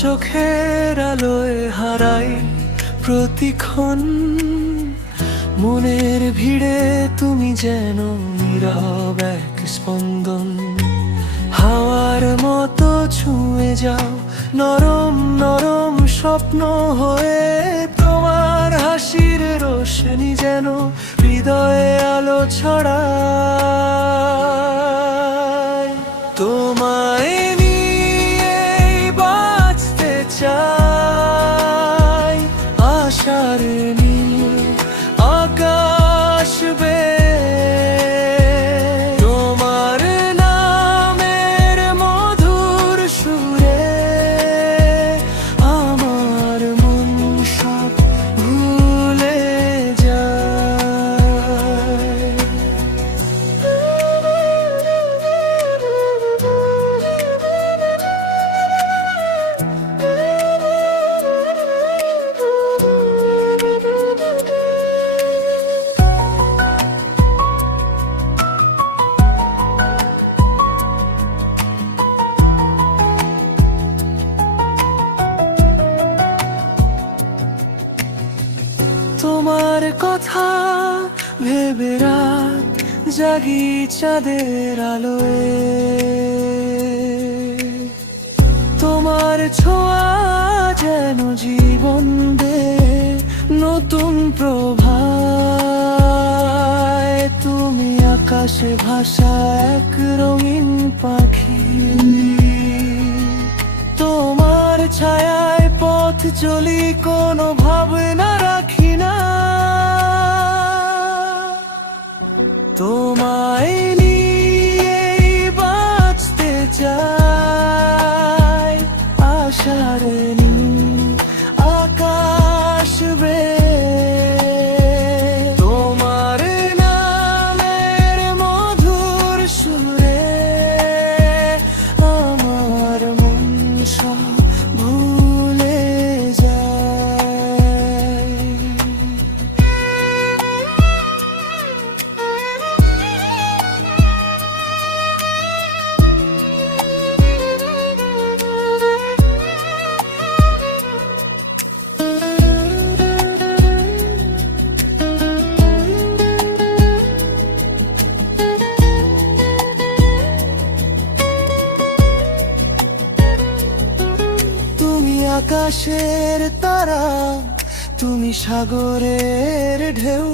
চোখের আলোয় হারাই প্রতিক্ষণ, মনের ভিড়ে তুমি যেন নীরব এক স্পন্দন। হাওয়ার মতো ছুঁয়ে যাও নরম নরম স্বপ্ন হয়ে, তোমার হাসির রোশনি যেন হৃদয়ে আলো ছড়ায়। তোমায় নিয়ে বাঁচতে চাই, আশার নীল আকাশ বেয়ে, তোমার নামের মধুর সুরে আমার মন সব ভুলে যায়। তোমার কথা ভেবে রাত জাগি চাঁদের আলোয়, তোমার ছোঁয়া যেন জীবন দে নতুন প্রভায়। তুমি আকাশে ভাসা এক রঙিন পাখি, তোমার ছায়ায় পথ চলি, কোনো ভাবনা রাখি না। তোমায় নিয়ে বাঁচতে চাই, আশার নীল আকাশ বেয়ে, তোমার নামের মধুর সুরে আমার মন সব ভুলে যায়। তুমি আকাশের তারা, তুমি সাগরের ঢেউ,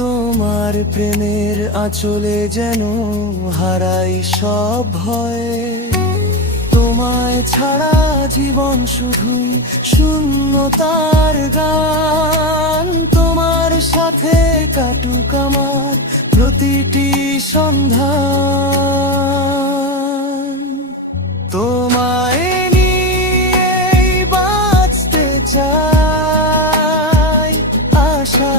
তোমার প্রেমের আঁচলে যেন হারাই সব ভয়। তোমায় ছাড়া জীবন শুধুই শূন্যতার গান, তোমার সাথে কাটুক আমার প্রতিটি সন্ধ্যা। তোমায় নিয়ে বাঁচতে চাই, আশা